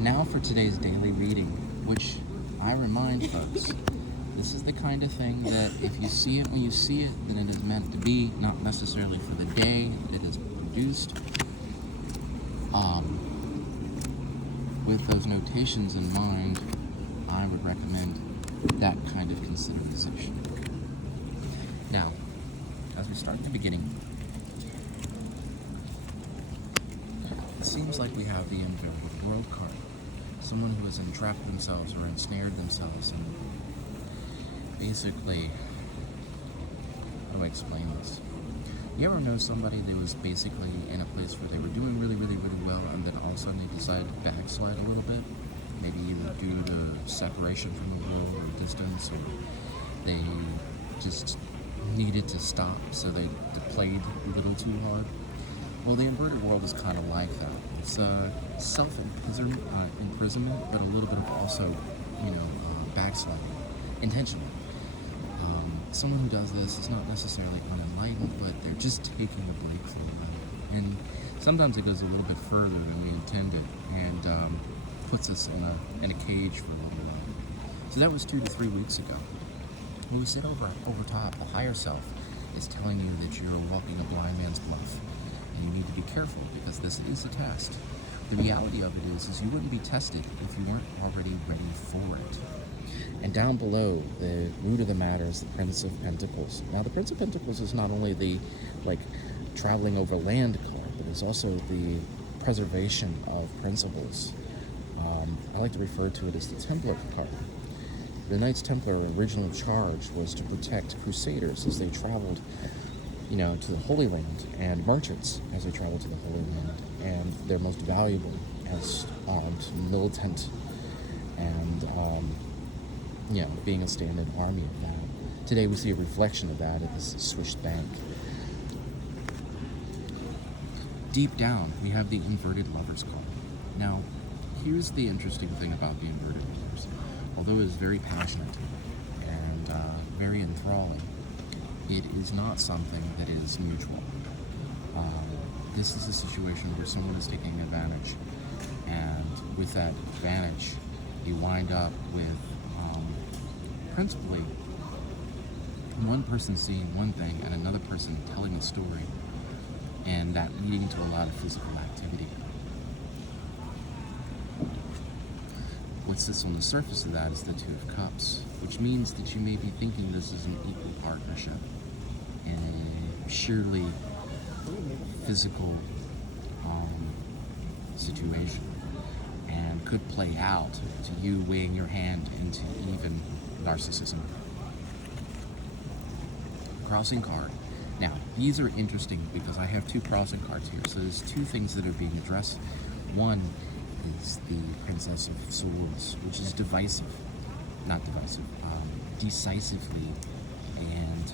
Now for today's daily reading, which I remind folks, this is the kind of thing that if you see it when you see it, then it is meant to be, not necessarily for the day it is produced. With those notations in mind, I would recommend that kind of consideration. Now, as we start at the beginning, it seems like we have the invariable world card. Someone who has entrapped themselves or ensnared themselves and basically, how do I explain this? You ever know somebody that was basically in a place where they were doing really, really, really well, and then all of a sudden they decided to backslide a little bit? Maybe either due to separation from the world or distance, or they just needed to stop, so they played a little too hard. Well, the inverted world is kind of like that. It's self-imprisonment, but a little bit of also, backsliding, intentional. Someone who does this is not necessarily unenlightened, but they're just taking a break for a minute. And sometimes it goes a little bit further than we intended, and puts us in a cage for a little while. So that was 2 to 3 weeks ago. When we sit over top, the higher self is telling you that you're walking a blind man's bluff, and you need to be careful because this is a test. The reality of it is you wouldn't be tested if you weren't already ready for it. And down below, the root of the matter is the Prince of Pentacles. Now, the Prince of Pentacles is not only the, traveling over land card, but it's also the preservation of principles. I like to refer to it as the Templar card. The Knights Templar original charge was to protect crusaders as they traveled, to the Holy Land, and merchants as they traveled to the Holy Land, and they're most valuable as armed, militant, and being a stand-in army of that. Today we see a reflection of that at this Swiss bank. Deep down, we have the inverted Lovers card. Now, here's the interesting thing about the inverted Lovers. Although it is very passionate and very enthralling, it is not something that is mutual. This is a situation where someone is taking advantage, and with that advantage, you wind up with principally one person seeing one thing and another person telling a story, and that leading to a lot of physical activity. What sits on the surface of that is the Two of Cups, which means that you may be thinking this is an equal partnership in a sheerly physical situation, and could play out to you weighing your hand into even narcissism. Crossing card. Now, these are interesting because I have 2 crossing cards here, so there's 2 things that are being addressed. One is the Princess of Swords, which is decisively, and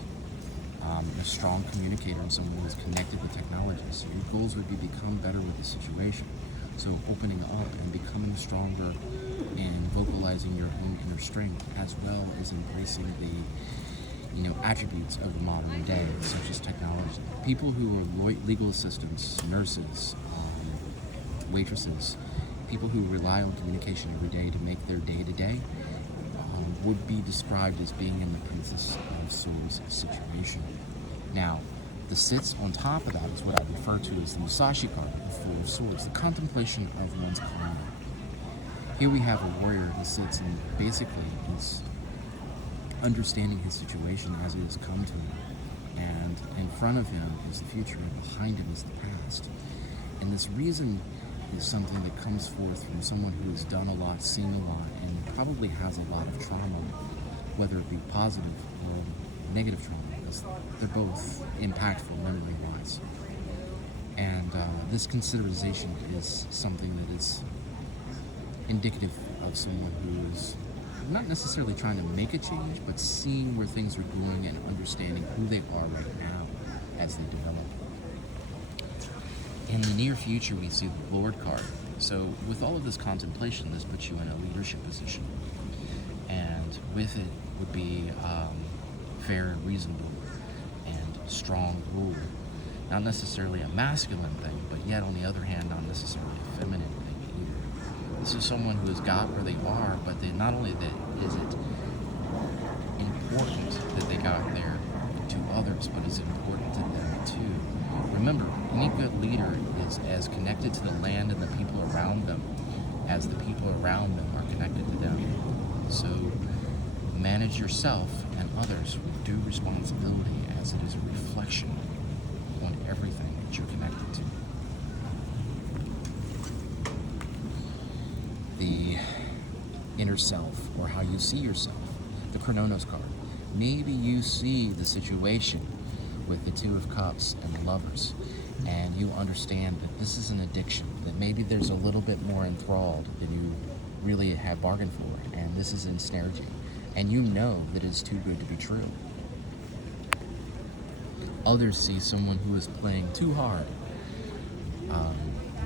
a strong communicator and someone who is connected with technology. So your goals would be to become better with the situation. So opening up and becoming stronger and vocalizing your own inner strength, as well as embracing the attributes of the modern day, such as technology. People who are legal assistants, nurses, waitresses, people who rely on communication every day to make their day-to-day, would be described as being in the Princess of Swords situation. Now, the sits on top of that is what I refer to as the Musashi card, the Four of Swords, the contemplation of one's karma. Here we have a warrior who sits and basically is understanding his situation as it has come to him. And in front of him is the future, and behind him is the past. And this reason is something that comes forth from someone who has done a lot, seen a lot, and probably has a lot of trauma, whether it be positive or negative trauma, because they're both impactful memory-wise. And this consideration is something that is indicative of someone who is not necessarily trying to make a change, but seeing where things are going and understanding who they are right now as they develop. In the near future, we see the Lord card. So with all of this contemplation, this puts you in a leadership position. And with it would be fair and reasonable and strong rule. Not necessarily a masculine thing, but yet on the other hand, not necessarily a feminine thing either. This is someone who has got where they are, but they not only that is it important that they got there to others, but it's important to them too. Remember, any good leader is as connected to the land and the people around them as the people around them are connected to them. So manage yourself and others with due responsibility, as it is a reflection on everything that you're connected to. The inner self, or how you see yourself, the Chronos card. Maybe you see the situation with the Two of Cups and the Lovers, and you understand that this is an addiction, that maybe there's a little bit more enthralled than you really have bargained for, and this has ensnared you, and you know that it's too good to be true. Others see someone who is playing too hard.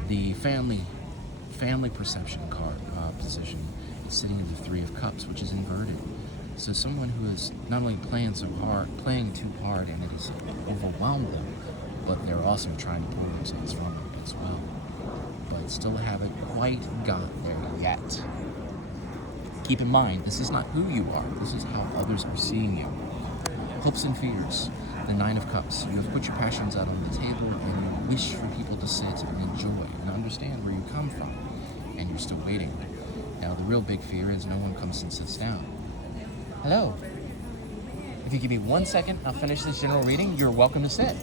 The family perception card position is sitting in the Three of Cups, which is inverted. So someone who is not only playing too hard, and it has overwhelmed them, but they're also trying to pull themselves from it as well, but still haven't quite got there yet. Keep in mind, this is not who you are. This is how others are seeing you. Hopes and fears. The Nine of Cups. You have put your passions out on the table, and you wish for people to sit and enjoy and understand where you come from, and you're still waiting. Now, the real big fear is no one comes and sits down. Hello. If you give me 1 second, I'll finish this general reading. You're welcome to sit.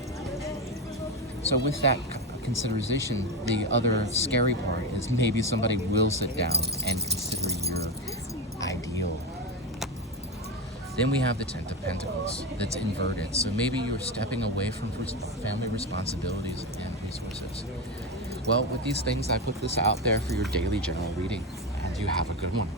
So with that consideration, the other scary part is maybe somebody will sit down and consider your ideal. Then we have the Ten of Pentacles that's inverted. So maybe you're stepping away from family responsibilities and resources. Well, with these things, I put this out there for your daily general reading, and you have a good one.